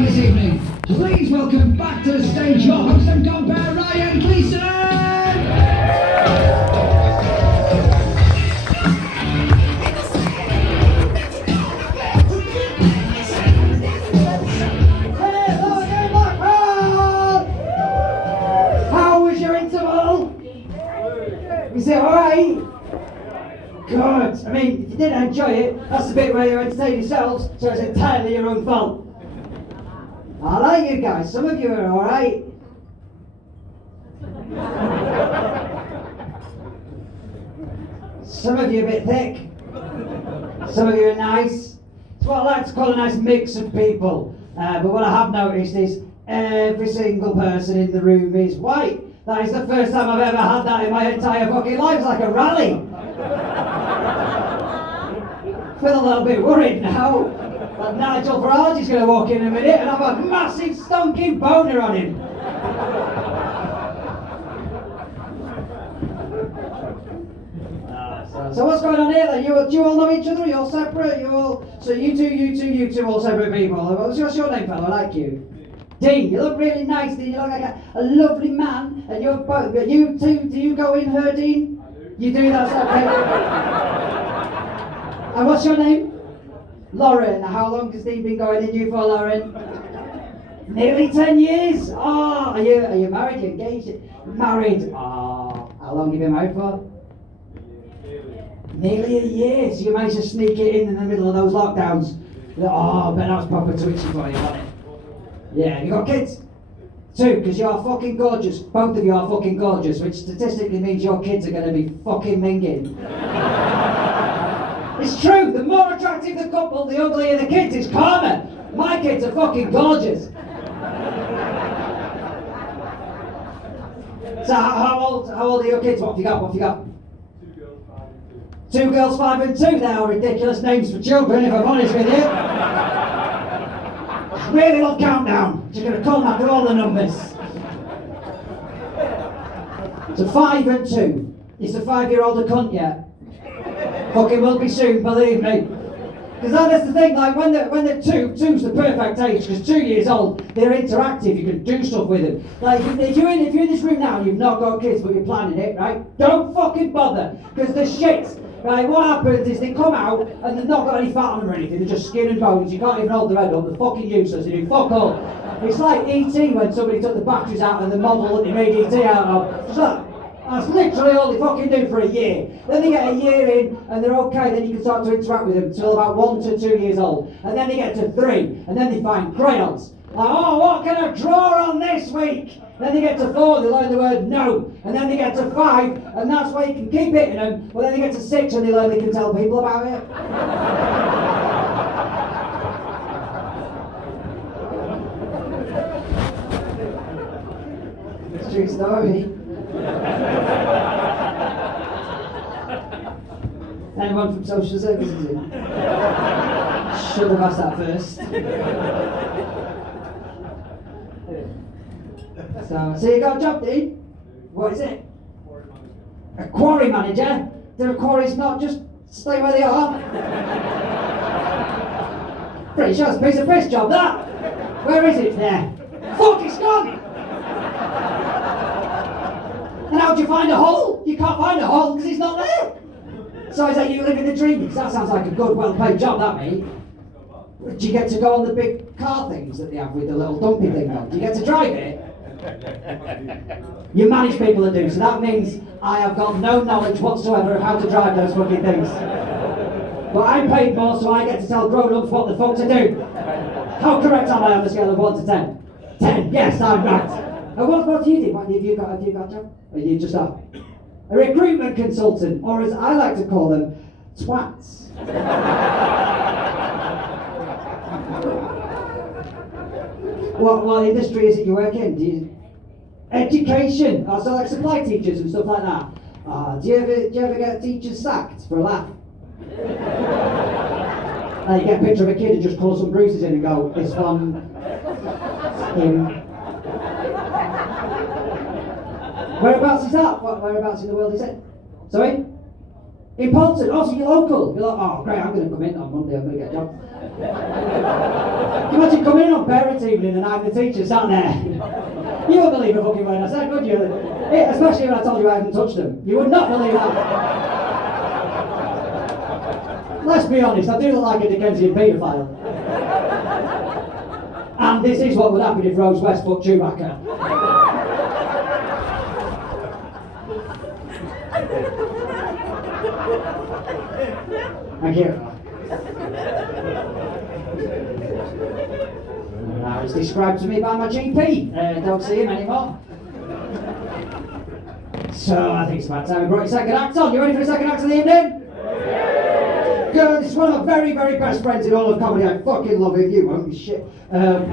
time this evening. Please welcome back to the stage your host and compere, Ryan Gleeson! Is it alright? Good. I mean, if you didn't enjoy it, that's the bit where you entertain yourselves, so it's entirely your own fault. I like you guys. Some of you are alright. Some of you are a bit thick. Some of you are nice. It's what I like to call a nice mix of people. But what I have noticed is every single person in the room is white. That is the first time I've ever had that in my entire fucking life. It's like a rally. Feel a little bit worried now that Nigel Farage's going to walk in a minute and have a massive stonking boner on him. So what's going on here then? Do you all know each other? Are you all separate? So you two all separate people. What's your name, fella? I like you. Dean, you look really nice, Dean. You look like a lovely man. And you're both. You two, do you go in her, Dean? I do. You do, that's okay. And what's your name? Lauren. How long has Dean been going in you for, Lauren? Nearly 10 years. Oh, are you married? Are you engaged? Married. Oh, how long have you been married for? Nearly a year. So you managed to sneak it in the middle of those lockdowns. Oh, but that was proper twitchy for you, wasn't it? Yeah, you got kids? 2, because you're fucking gorgeous. Both of you are fucking gorgeous, which statistically means your kids are going to be fucking minging. It's true, the more attractive the couple, the uglier the kids. It's karma. My kids are fucking gorgeous. So how old are your kids? What have you got? 2 girls, 5 and 2. 2 girls, 5 and 2. They are ridiculous names for children, if I'm honest with you. Really long countdown. Just going to call after all the numbers. So 5 and 2. Is the 5-year-old a cunt yet? Fucking will be soon, believe me. Because that's the thing, like when they're 2's the perfect age, because 2 years old, they're interactive, you can do stuff with them. Like if you're in this room now and you've not got kids but you're planning it, right? Don't fucking bother, because the shit. Right, what happens is they come out and they've not got any fat on them or anything, they're just skin and bones, you can't even hold their head up, they're fucking useless, they do fuck all. It's like E.T. when somebody took the batteries out of the model that they made E.T. out of. It's like, that's literally all they fucking do for a year. Then they get a year in and they're okay, then you can start to interact with them until about 1 to 2 years old. And then they get to 3, and then they find crayons. Like, oh, what can I draw on this week? Then they get to 4, they learn the word no. And then they get to 5, and that's where you can keep hitting them. But then they get to 6 and they learn they can tell people about it. It's a true story. Anyone from social services in? Should have asked that first. So you got a job, Dean? What is it? A quarry manager? Do quarries not just stay where they are? Pretty sure it's a piece of piss job, that! Where is it there? Fuck, it's gone! And how do you find a hole? You can't find a hole because it's not there! So is that you living the dream? Because that sounds like a good, well-paid job, that, mate. Do you get to go on the big car things that they have with the little dumpy thing on? Do you get to drive it? You manage people to do, so that means I have got no knowledge whatsoever of how to drive those fucking things. But I'm paid more, so I get to tell grown-ups what the fuck to do. How correct am I on a scale of 1 to 10? 10, yes, I'm right. And what do you do? Have you got a job? Or you just a recruitment consultant, or as I like to call them, twats. What industry is it you work in? Education. Oh, so like supply teachers and stuff like that. Do you ever get teachers sacked for a laugh? You get a picture of a kid and just call some bruises in and go, this one, him. Whereabouts is that? Whereabouts in the world is it? Sorry? In Bolton, oh, so you're local. You're like, oh, great, I'm going to come in on Monday, I'm going to get a job. Can you imagine coming in on parents' evening and I'm the teacher sat there? You wouldn't believe a fucking word I said, would you? Yeah, especially when I told you I hadn't touched them. You would not believe that. Let's be honest, I do look like a Dickensian paedophile. And this is what would happen if Rose West fucked Chewbacca. Thank you. Now it's described to me by my GP. Don't see him anymore. So I think it's about time we brought your second act on. You ready for the second act of the evening? Good. This is one of my very, very best friends in all of comedy. I fucking love him. You won't be shit. But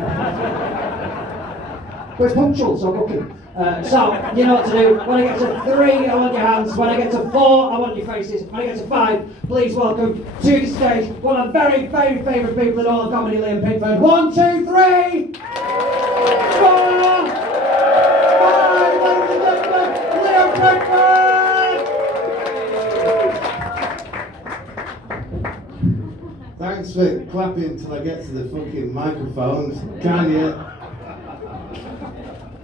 it's punctual, so book him. So, you know what to do. When I get to 3, I want your hands. When I get to 4, I want your faces. When I get to 5, please welcome to the stage one of my very, very favourite people in all of comedy, Liam Pickford. 1, 2, 3! 4! 5! Ladies and gentlemen, Liam Pickford! Thanks for clapping till I get to the fucking microphones, can you?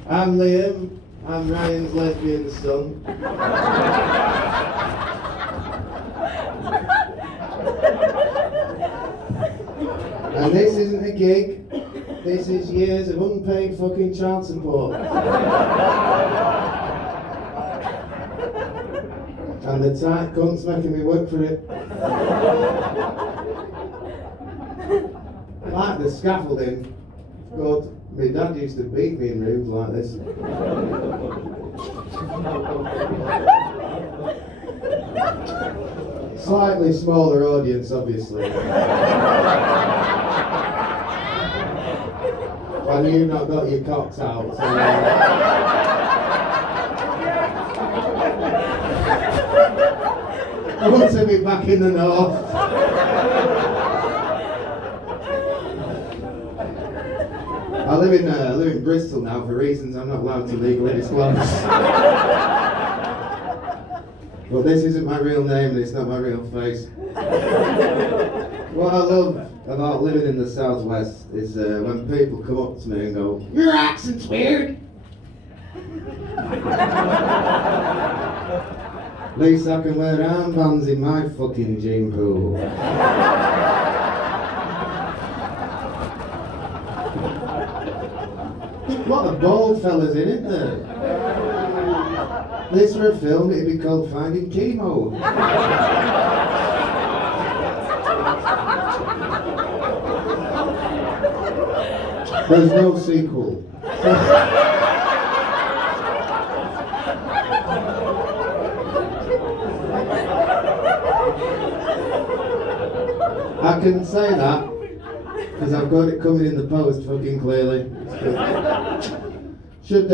I'm Liam, I'm Ryan's lesbian son. And this isn't a gig, this is years of unpaid fucking child support. And the tight cunt's making me work for it. Like the scaffolding. God, my dad used to beat me in rooms like this. Slightly smaller audience, obviously. And you've not got your cocks out. So, I want to be back in the north. I live in Bristol now for reasons I'm not allowed to legally disclose. But this isn't my real name and it's not my real face. What I love about living in the southwest is when people come up to me and go, "Your accent's weird." At least I can wear armbands in my fucking gene pool. What a bold fellas in it there. This were a film, it'd be called Finding Chemo. There's no sequel. I can say that because I've got it coming in the post fucking clearly. Should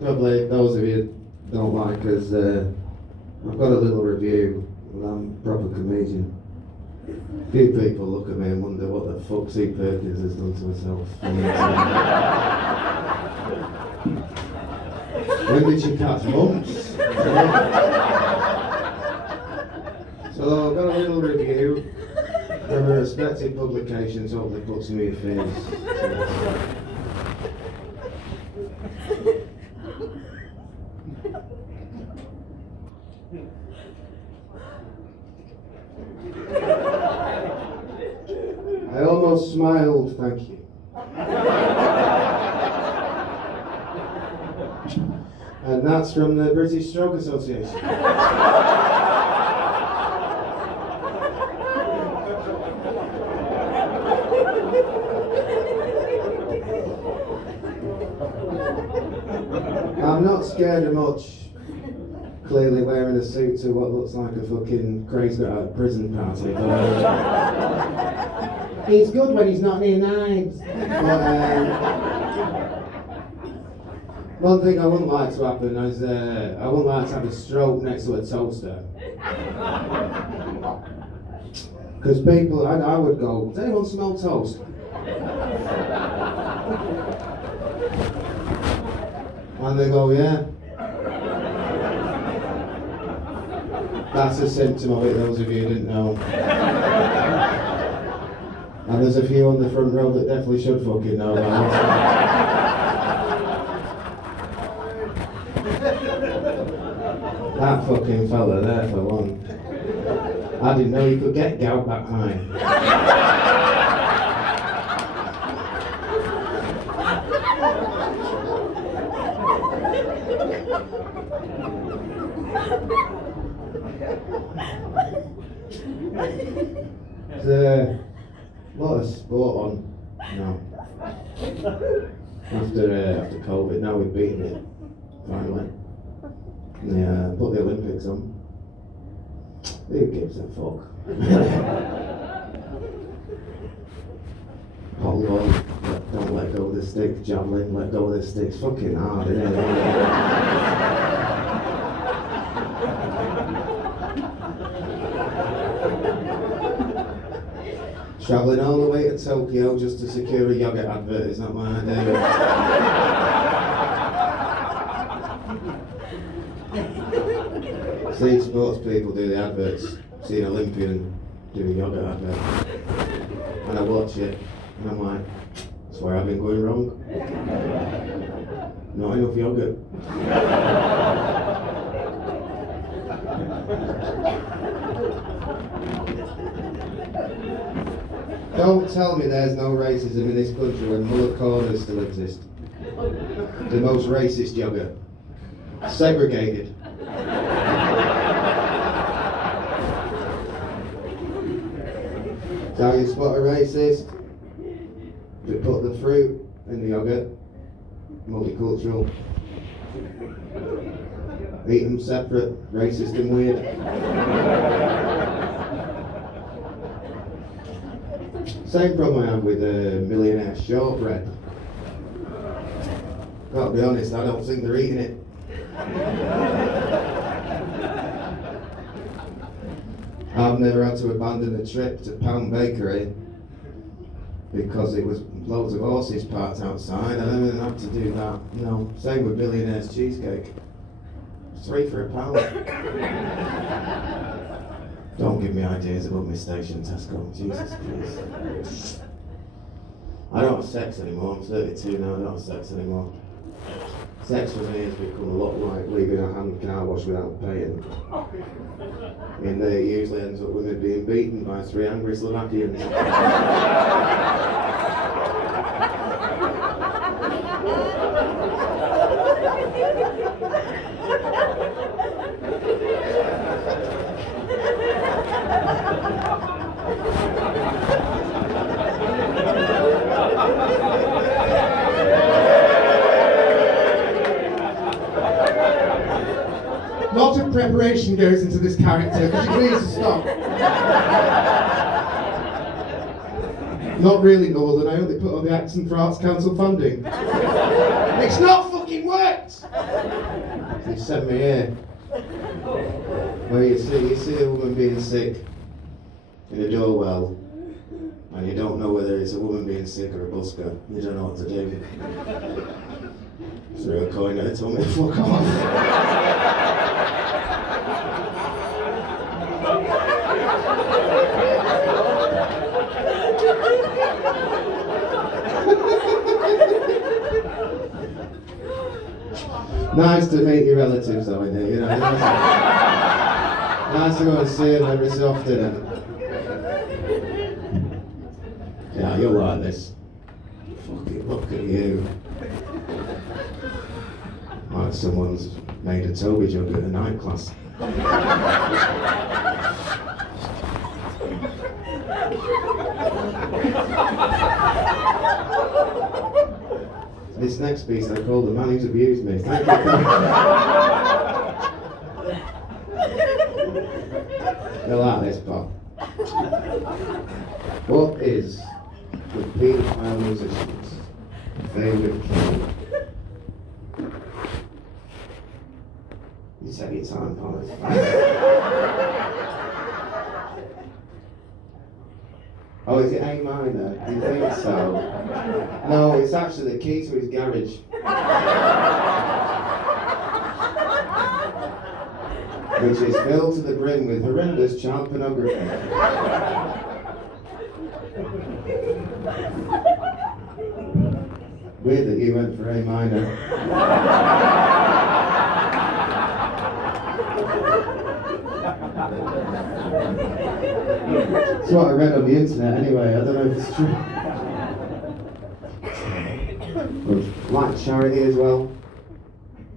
probably those of you don't like us, I've got a little review. I'm a proper comedian. A few people look at me and wonder what the fuck C. Perkins has done to herself. When did she catch mumps? So I've got a little review from a respected publication to hopefully put some of your fears. I almost smiled, thank you. And that's from the British Stroke Association. I'm not scared of much. Clearly wearing a suit to what looks like a fucking crazy at a prison party. He's good when he's not near knives. But, one thing I wouldn't like to happen is I wouldn't like to have a stroke next to a toaster. Because people, I would go, does anyone smell toast? And they go, yeah. That's a symptom of it, those of you who didn't know. And there's a few on the front row that definitely should fucking know about it. That fucking fella there for one. I didn't know you could get gout that high. There's a lot of sport on now. After COVID, now we've beaten it, finally. And they put the Olympics on. Who gives a fuck? Volleyball, don't let go of the stick. Javelin, let go of the stick. It's fucking hard, isn't it? Travelling all the way to Tokyo just to secure a yogurt advert is not my idea. See sports people do the adverts, see an Olympian do a yogurt advert, and I watch it, and I'm like, that's where I've been going wrong. Not enough yogurt. Don't tell me there's no racism in this country when mullet corners still exist. The most racist yogurt. Segregated. So you spot a racist, they put the fruit in the yogurt, multicultural. Eat them separate, racist and weird. Same problem I have with millionaire shortbread. Gotta be honest, I don't think they're eating it. I've never had to abandon a trip to Pound Bakery because it was loads of horses parked outside. I never had to do that. No, same with Billionaire's Cheesecake. £3 for £1. Don't give me ideas about my station, Tesco. Jesus Christ. I don't have sex anymore. I'm 32 now. I don't have sex anymore. Sex for me has become a lot like leaving a hand car wash without paying. I mean, it usually ends up with me being beaten by 3 angry Slovakians. Lot of preparation goes into this character. Could you please stop? Not really Northern. I only put on the Accent for Arts Council funding. It's not fucking worked. They sent me here. Well, you see a woman being sick in a doorwell, and you don't know whether it's a woman being sick or a busker. You don't know what to do. Threw a coin at her, told me to fuck off. Nice to meet your relatives though, in here, you know. Nice to go and see them every so often. Yeah, you'll like this. Fucking look at you. Like someone's made a Toby jug at a night class. This next piece I call The Man Who's Abused Me. Thank you. You'll like this part. What is the paedophile musician's favourite key? You take your time, Paul. Oh, is it A minor? Do you think so? No, it's actually the key to his garage. which is filled to the brim with horrendous child pornography. Weird that you went for A minor. That's what I read on the internet anyway, I don't know if it's true. Good. Like charity as well.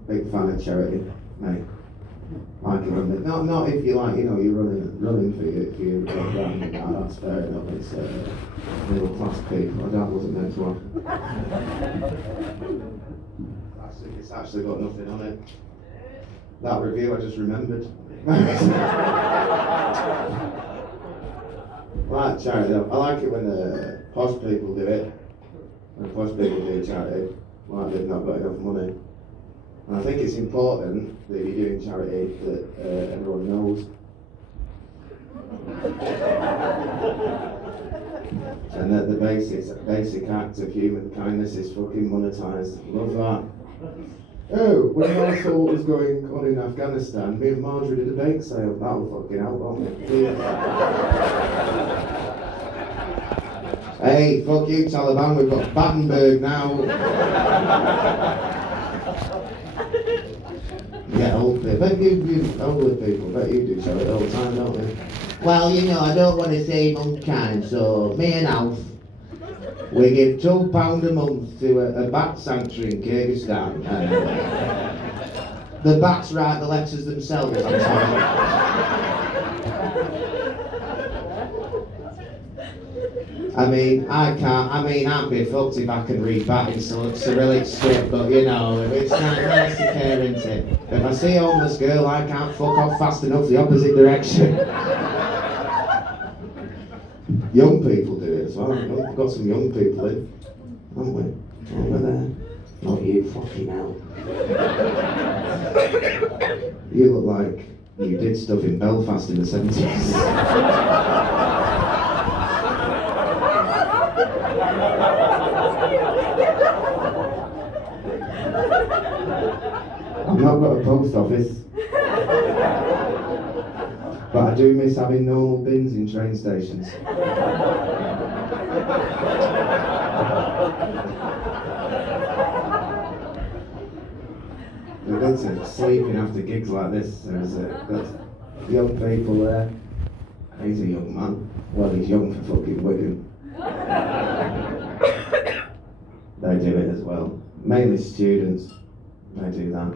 Big fan of charity, mate. Like it when they, not if you like, you know, you're running for your brand, that's fair enough. It's middle class people. That wasn't meant to have. It's actually got nothing on it. That review I just remembered. Right, charity though. I like it when posh people do it. When posh people do charity, like they've not got enough money. And I think it's important that if you're doing charity that everyone knows. And that the basic act of human kindness is fucking monetised. Love that. Oh, when I saw what was going on in Afghanistan, me and Marjorie did a bake sale. That'll fucking help, won't it? Hey, fuck you, Taliban, we've got Battenberg now. Yeah, old people. Bet you older people, bet you do charity all the time, don't you? Well, you know, I don't want to seem unkind, so me and Alf, we give £12 a month to a bat sanctuary in Kyrgyzstan. The bats write the letters themselves, I'm sorry. I'd be fucked if I could read bat in Cyrillic script, but you know, it's nice to care, isn't it? If I see a homeless girl, I can't fuck off fast enough the opposite direction. Young people do it as well. We've got some young people in, haven't we? Over there. Not you, fucking hell. You look like you did stuff in Belfast in the 70s. I've not got a post office. But I do miss having normal bins in train stations. We're going to sleeping after gigs like this. There's got young people there. He's a young man. Well, he's young for fucking Wigan. They do it as well. Mainly students. They do that.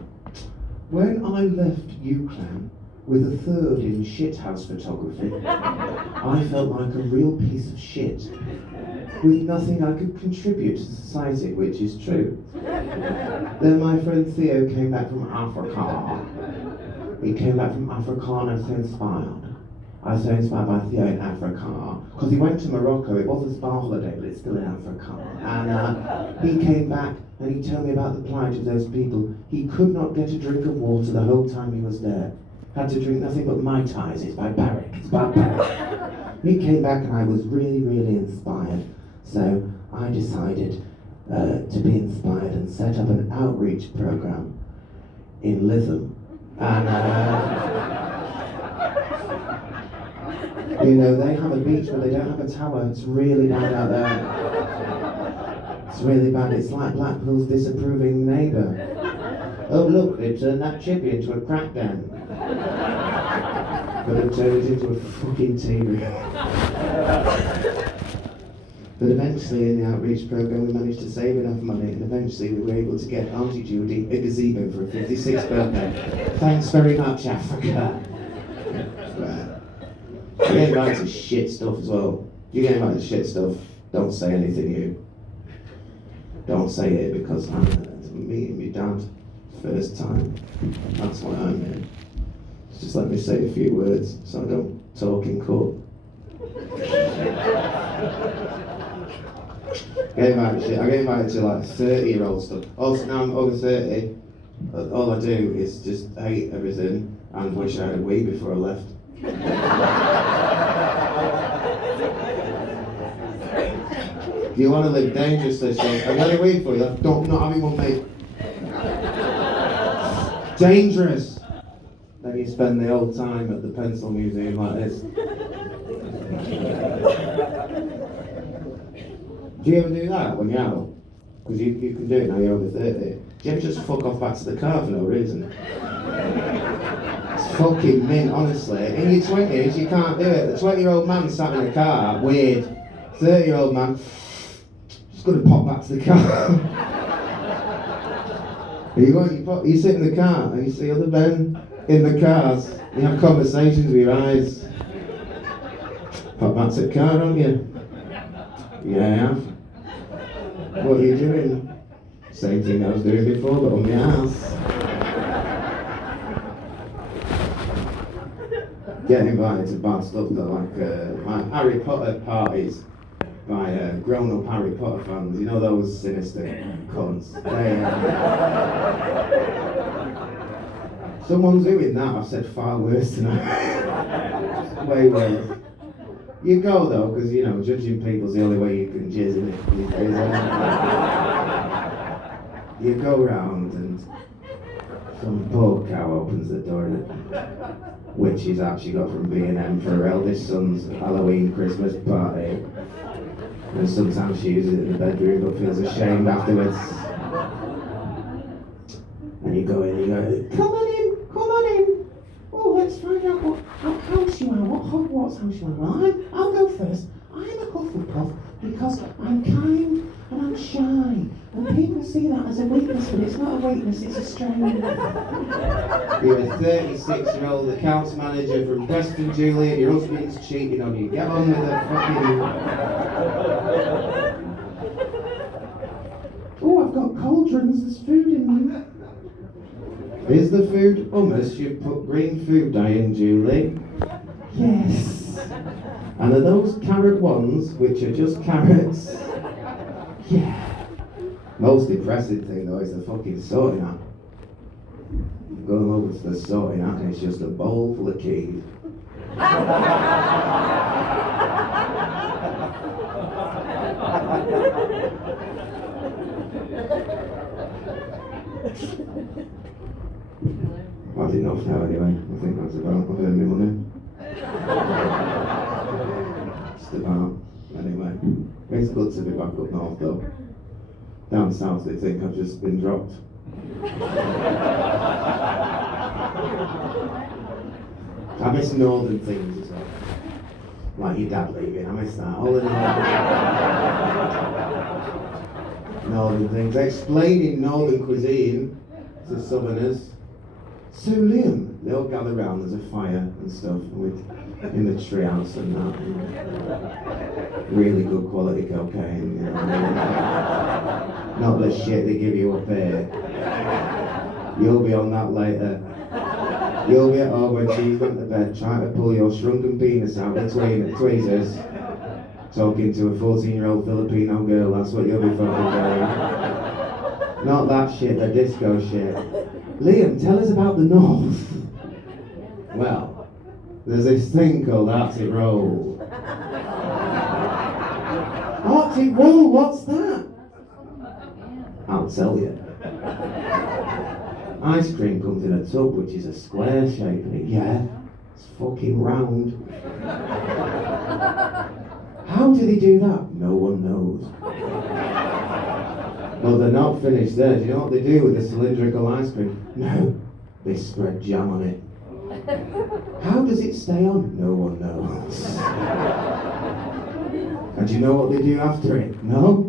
When I left UCLan with a third in shithouse photography, I felt like a real piece of shit, with nothing I could contribute to society, which is true. Then my friend Theo came back from Africa. He came back from Africa and I was so inspired. I was so inspired by Theo in Africa, because he went to Morocco. It was a spa holiday, but it's still in Africa. And he came back and he told me about the plight of those people. He could not get a drink of water the whole time he was there. Had to drink nothing but Mai Tais. It's barbaric. It's barbaric. He came back and I was really, really inspired. So I decided to be inspired and set up an outreach program in Lytham. And you know, they have a beach but they don't have a tower. It's really bad out there. It's really bad. It's like Blackpool's disapproving neighbour. Oh look, they turned that chippy into a crackdown. But it turned it into a fucking tea room. But eventually in the outreach programme we managed to save enough money and eventually we were able to get Auntie Judy a gazebo for her 56th birthday. Thanks very much, Africa. You're getting back to shit stuff as well. If you're getting back to shit stuff, don't say anything, you. Don't say it because I'm meeting my dad first time. That's why I'm here. Just let me say a few words so I don't talk in court. I'm getting back to like 30-year-old stuff. Also, now I'm over 30, all I do is just hate everything and wish I had a wee before I left. You want to live dangerously, so I've got a wee for you. Not having one, mate. Dangerous. Then you spend the whole time at the pencil museum like this. Do you ever do that when you're out? Because you can do it now, you're over 30. Do you ever just fuck off back to the car for no reason? It's fucking mint, honestly. In your 20s, you can't do it. The 20-year-old man sat in a car, weird. 30-year-old man, just gonna pop back to the car. And you sit in the car and you see other men in the cars. You have conversations with your eyes. Pop back to the car, aren't you? Yeah, I have. What are you doing? Same thing I was doing before, but on my ass. Getting invited to bad stuff though, like my Harry Potter parties by grown-up Harry Potter fans. You know those sinister cunts. Someone's doing that. I've said far worse tonight. Way worse. You go though, because you know, judging people's the only way you can jizz in it. You go round and some poor cow opens the door which she's actually got from B&M for her eldest son's Halloween Christmas party. And sometimes she uses it in the bedroom but feels ashamed afterwards. And you go in, you go, come on in. Oh, let's find out what house you are, what Hogwarts house you are. Well, I'll go first. I'm a Hufflepuff because I'm kind and I'm shy. And people see that as a weakness, but it's not a weakness, it's a strength. You're a 36-year-old accounts manager from Preston, Julie, and your husband's cheating on you. Get on with the fucking... Oh, I've got cauldrons, there's food in them. Is the food hummus you've put green food dye in, Julie? Yes. And are those carrot ones, which are just carrots? Yeah. Most depressing thing though is the fucking sorting hat. You go over to the sorting hat and it's just a bowl full of keys. That's enough now anyway. I think that's about, I've earned my money. Just about. Anyway. It's good to be back up north though. Down south they think I've just been dropped. I miss northern things as well. Like your dad leaving, I miss that. All of the northern things. Explaining northern cuisine to southerners. So Liam, they all gather round, there's a fire and stuff in the treehouse and that. And really good quality cocaine, you know. Not the shit they give you up here. You'll be on that later. You'll be at home when she's went to bed trying to pull your shrunken penis out between tweezers. Talking to a 14-year-old Filipino girl, that's what you'll be fucking doing. Not that shit, the disco shit. Liam, tell us about the North. Well, there's this thing called Arctic Roll. Arctic Roll, what's that? I'll tell you. Ice cream comes in a tub which is a square shape and it's fucking round. How do they do that? No one knows. But they're not finished there. Do you know what they do with the cylindrical ice cream? No, they spread jam on it. How does it stay on? No one knows. And do you know what they do after it? No?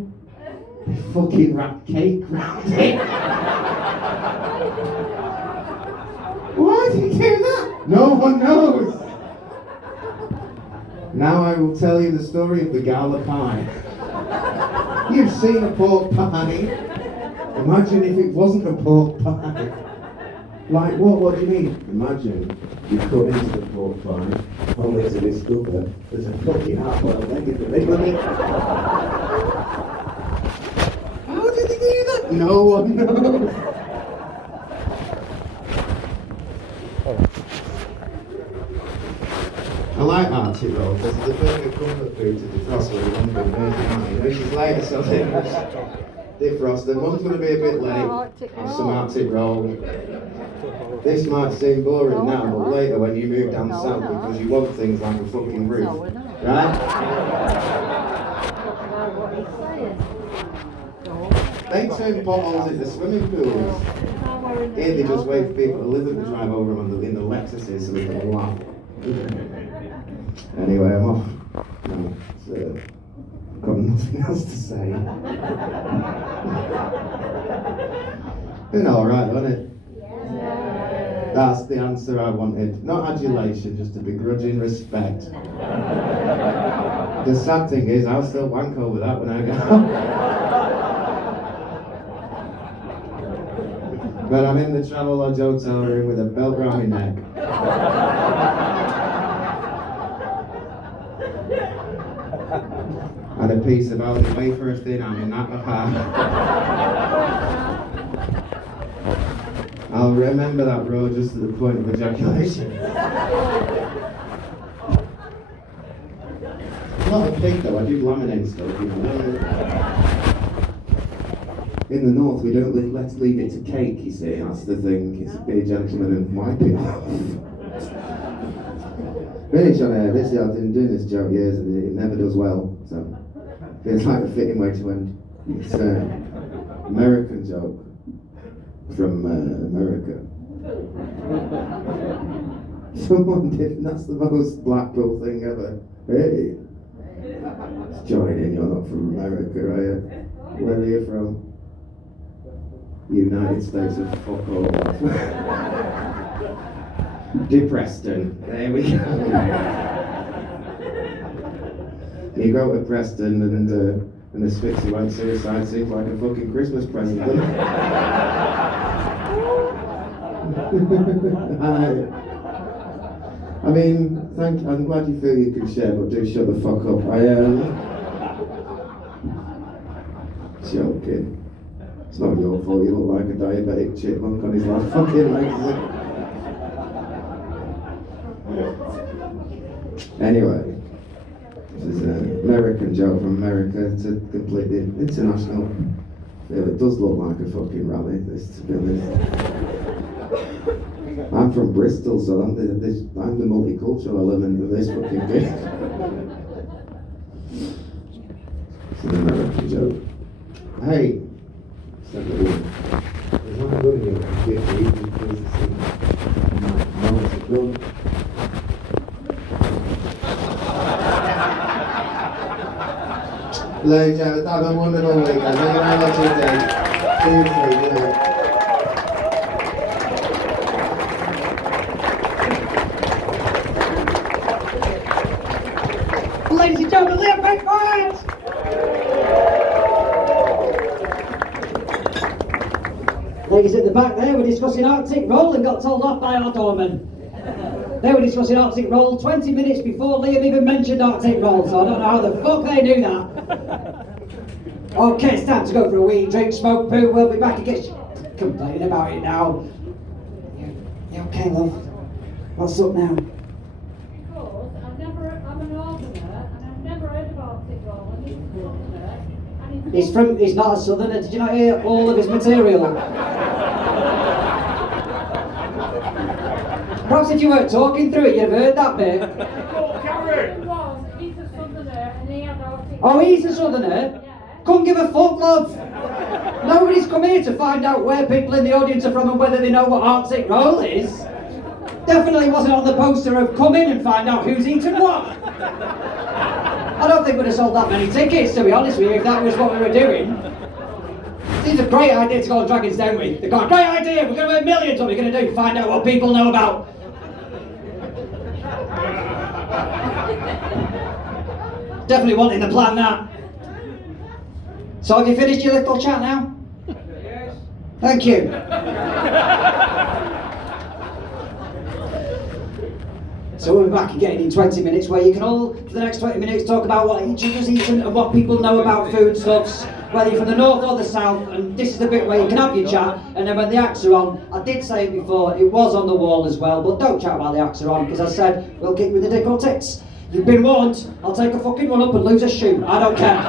They fucking wrap cake round it. Why do you do that? No one knows. Now I will tell you the story of the gala pie. You've seen a pork pie. Imagine if it wasn't a pork pie. Like what do you mean? Imagine you cut into the pork pie, only to discover there's a fucking half-boiled egg in the middle of it. How did they do that? No one knows. I like Arctic Roll because it's the perfect comfort food to defrost with a lump of amazing honey. Which is later so defroster. Mum's going to be a bit late. Have some Arctic roll. This might seem boring now, but later when you move down south, because you want things like a fucking roof, right? They turn potholes into swimming pools. Here they just wait for people to live and drive over them in the Lexuses so they can laugh. Anyway, I'm off. No, I've got nothing else to say. Been alright, hasn't it? That's the answer I wanted. Not adulation, just a begrudging respect. The sad thing is, I'll still wank over that when I go. But I'm in the Travelodge hotel room with a belt round my neck. And a piece of Aldi wafer thin ham in that half. I'll remember that road just to the point of ejaculation. Not a pig though, I do laminate stuff, you know. In the north, we don't let's leave it to cake, you see, that's the thing. It's be a gentleman and wipe it off. Finish on air, this year I've been doing this joke years and it never does well, so it's like a fitting way to end. It's an American joke from America. Someone did, that's the most Blackpool thing ever. Hey, join in, you're not from America, are you? Where are you from? United States of fuck all. Preston. There we go. You go to Preston and the Spitzy went suicide seems like a fucking Christmas present. I mean, I'm glad you feel you can share, but do shut the fuck up. Joking. It's not your fault, you look like a diabetic chipmunk on his last fucking legs. Anyway, this is an American joke from America. It's a completely international. Yeah, it does look like a fucking rally, this, to be honest. I'm from Bristol, so I'm the multicultural element of this fucking thing. It's an American joke. Hey! There's not good in your computer, you can please see. No, it's good. Ladies and gentlemen, have a wonderful weekend. Thank you very much indeed. See you soon, you know. Ladies and gentlemen, Liam McFarland! Ladies at the back there were discussing Arctic Roll and got told off by our doorman. They were discussing Arctic Roll 20 minutes before Liam even mentioned Arctic Roll, so I don't know how the fuck they knew that. Okay, it's time to go for a wee drink, smoke poo, we'll be back again. Complaining about it now. You okay, love? What's up now? Because I'm a northerner and I've never heard of Arctic Roll and he's a southerner and He's not a southerner, did you not hear all of his material? Perhaps if you weren't talking through it, you'd have heard that bit. He's a southerner and he had Arctic Oh, he's a southerner? Yeah. Couldn't give a fuck, love. Nobody's come here to find out where people in the audience are from and whether they know what Arctic Roll is. Definitely wasn't on the poster of come in and find out who's eaten what. I don't think we'd have sold that many tickets, to be honest with you, if that was what we were doing. It's a great idea to go on Dragon's Den with. They've got a great idea, we're going to make millions, what we're going to do, find out what people know about. Definitely wanting to plan that. So have you finished your little chat now? Yes. Thank you. So we'll be back again in 20 minutes where you can all, for the next 20 minutes, talk about what each other's eaten and what people know about foodstuffs, whether you're from the north or the south, and this is the bit where you can have your chat, and then when the acts are on, I did say it before, it was on the wall as well, but don't chat while the acts are on, because I said, we'll kick with the dick or tits. You've been warned, I'll take a fucking one up and lose a shoe, I don't care.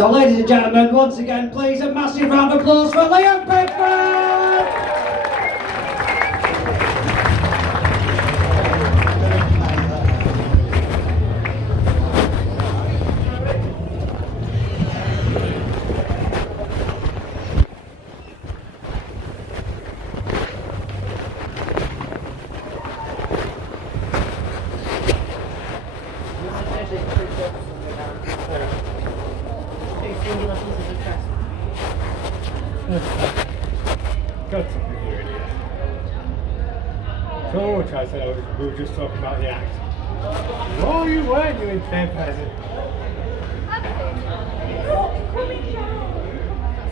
So, ladies and gentlemen, once again, please a massive round of applause for Liam Pickford! So much I said we were just talking about the act. Oh, you weren't, you insane peasant.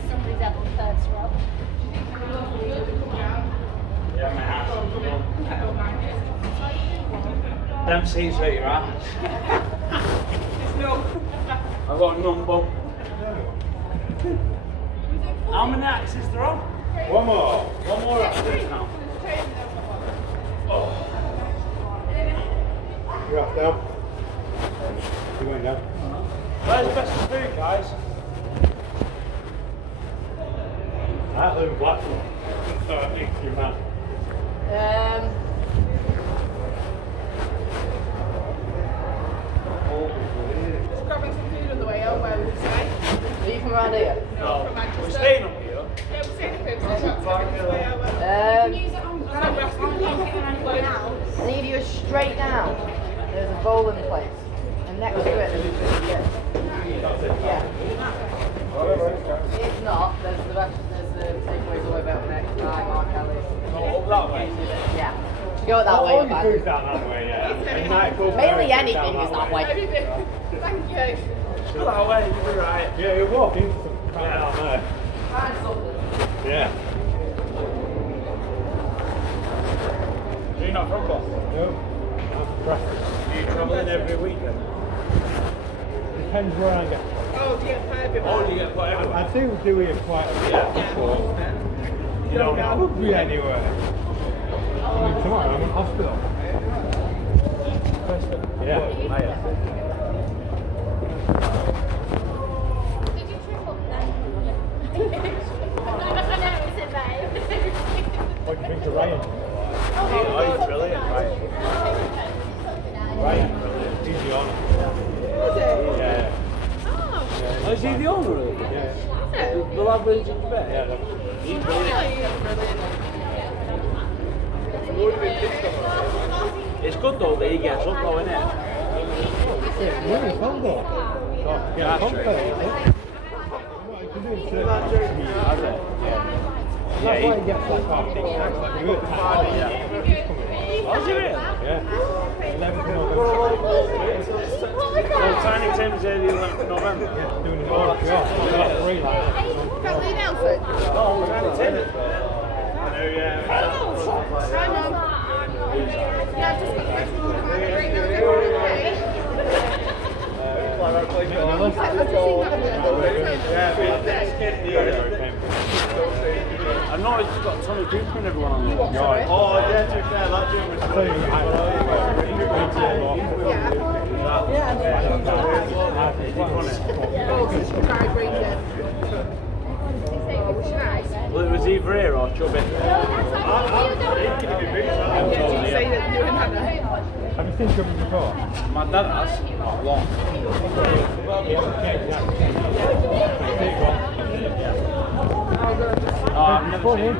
Somebody's had the third swap. Yeah, my ass. Them seats hurt your ass. I've got a number. How many acts is there on? One more. One more act now. You're off now. You went now. Where's the best of food, guys? I live in Blackpool. So I think you're mad. Just grabbing some food on the way home, where would you say? Are you from around here? No, from Manchester. We're staying up here. Yeah, we're staying in Pimsley. Can use it on I need you straight down. There's a bowling place. And next to it, there's a yeah. If not, there's the takeaways all the way back next by Mark Ellis. Up that way. Yeah. Go that way. All your food's down that way, yeah. And nightclubs, Mainly everything's anything is that way. Thank you. Up that way, you'll be right. Yeah, you walk into some crap down there. Find something. Yeah. You're not from Boston? No. I'm Preston. Are you travelling every weekend? Depends where I get. Oh, do you get five of Oh, you get quite everywhere? I do here quite a bit. But you don't could be anywhere. I mean, tomorrow I'm in hospital. Yeah. Did you trip up then? No, is it babe? What do you think of Ryan? Oh, he's brilliant, right? Ryan, he's the owner. Yeah. Oh, is he the owner of it? Yeah. The lad with his bed? Yeah, that's He's brilliant. It's good though that he gets up though, isn't it? really fun though. Yeah, That's true. That's why he gets that car. Oh, is he really? Yeah. 11th November. Well, Tiny Tim's here the 11th of November. Yeah, doing his own show. Got 3 like that. Can't we announce it? Oh, Tiny Tim. Yeah, I've just got the rest of the great I noticed you've got Tommy Cooper and everyone on there. Oh, yeah, to be fair, that dude was so Well, it was either here or Chubby. Have you seen Chubby before? My dad has. Not long. Oh, I've never seen him.